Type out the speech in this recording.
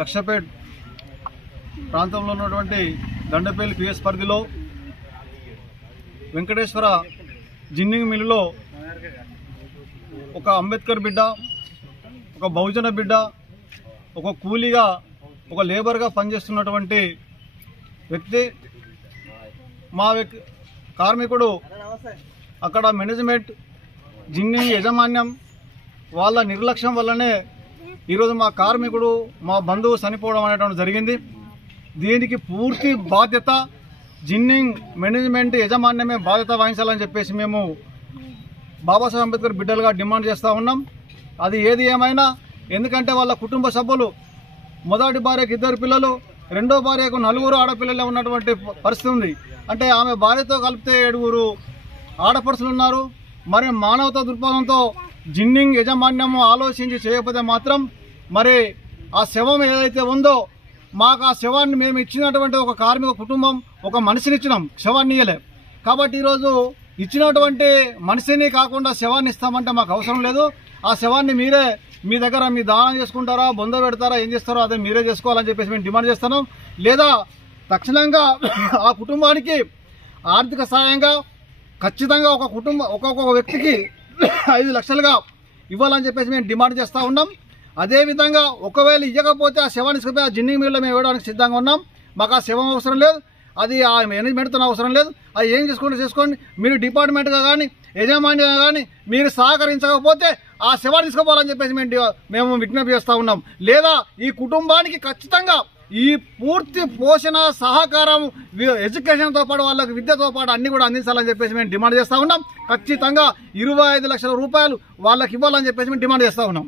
లక్షపేట్ ప్రాంతంలో ఉన్నటువంటి దండపల్లి పిఎస్ పరిధిలో వెంకటేశ్వర జిన్నింగ్ మిల్లులో ఒక అంబేద్కర్ బిడ్డ, ఒక బహుజన బిడ్డ, ఒక కూలీగా, ఒక లేబర్గా పనిచేస్తున్నటువంటి వ్యక్తి, మా కార్మికుడు అక్కడ మేనేజ్మెంట్, జిన్నింగ్ యాజమాన్యం వాళ్ళ నిర్లక్ష్యం వల్లనే ఈరోజు మా కార్మికుడు, మా బంధువు చనిపోవడం అనేటువంటి జరిగింది. దీనికి పూర్తి బాధ్యత జిన్నింగ్ మేనేజ్మెంట్ యాజమాన్యమే బాధ్యత వహించాలని చెప్పేసి మేము బాబాసాహెబ్ అంబేద్కర్ బిడ్డలుగా డిమాండ్ చేస్తూ ఉన్నాం. అది ఏది ఏమైనా, ఎందుకంటే వాళ్ళ కుటుంబ సభ్యులు మొదటి భార్యకు 2 పిల్లలు, రెండో భార్యకు 4 ఆడపిల్లలే ఉన్నటువంటి పరిస్థితి ఉంది. అంటే ఆమె భార్యతో కలిపితే 7 ఆడపడుచులు ఉన్నారు. మరి మానవతా దృక్పథంతో జిన్నింగ్ యాజమాన్యము ఆలోచించి చేయకపోతే మాత్రం మరి ఆ శవం ఏదైతే ఉందో, మాకు ఆ శవాన్ని మేము ఇచ్చినటువంటి ఒక కార్మిక కుటుంబం ఒక మనిషిని ఇచ్చినాం, శవాన్ని ఇయ్యలే. కాబట్టి ఈరోజు ఇచ్చినటువంటి మనిషిని కాకుండా శవాన్ని ఇస్తామంటే మాకు అవసరం లేదు. ఆ శవాన్ని మీరే మీ దగ్గర మీ దానం చేసుకుంటారా, బొంద పెడతారా, ఏం చేస్తారో అదే మీరే చేసుకోవాలని చెప్పేసి మేము డిమాండ్ చేస్తున్నాం. లేదా తక్షణంగా ఆ కుటుంబానికి ఆర్థిక సాయంగా ఖచ్చితంగా ఒక్కొక్క వ్యక్తికి 5 లక్షలుగా ఇవ్వాలని చెప్పేసి మేము డిమాండ్ చేస్తూ ఉన్నాం. అదేవిధంగా ఒకవేళ ఇవ్వకపోతే ఆ శవాన్ని తీసుకుపోయి ఆ జిన్నింగ్ మిల్లులో మేము ఇవ్వడానికి సిద్ధంగా ఉన్నాం. మాకు ఆ శవం అవసరం లేదు, అది ఆ మేనేజ్మెంట్తో అవసరం లేదు. అది ఏం చేసుకోండి. మీరు డిపార్ట్మెంట్గా కానీ యజమానిగా కానీ మీరు సహకరించకపోతే ఆ శవాన్ని తీసుకుపోవాలని చెప్పేసి మేము విజ్ఞప్తి చేస్తూ ఉన్నాం. లేదా ఈ కుటుంబానికి ఖచ్చితంగా ఈ పూర్తి పోషణ సహకారం, ఎడ్యుకేషన్తో పాటు వాళ్ళకి విద్యతో పాటు అన్ని కూడా అందించాలని చెప్పేసి మేము డిమాండ్ చేస్తూ ఉన్నాం. ఖచ్చితంగా 25 లక్షల రూపాయలు వాళ్ళకి ఇవ్వాలని చెప్పేసి మేము డిమాండ్ చేస్తూ ఉన్నాం.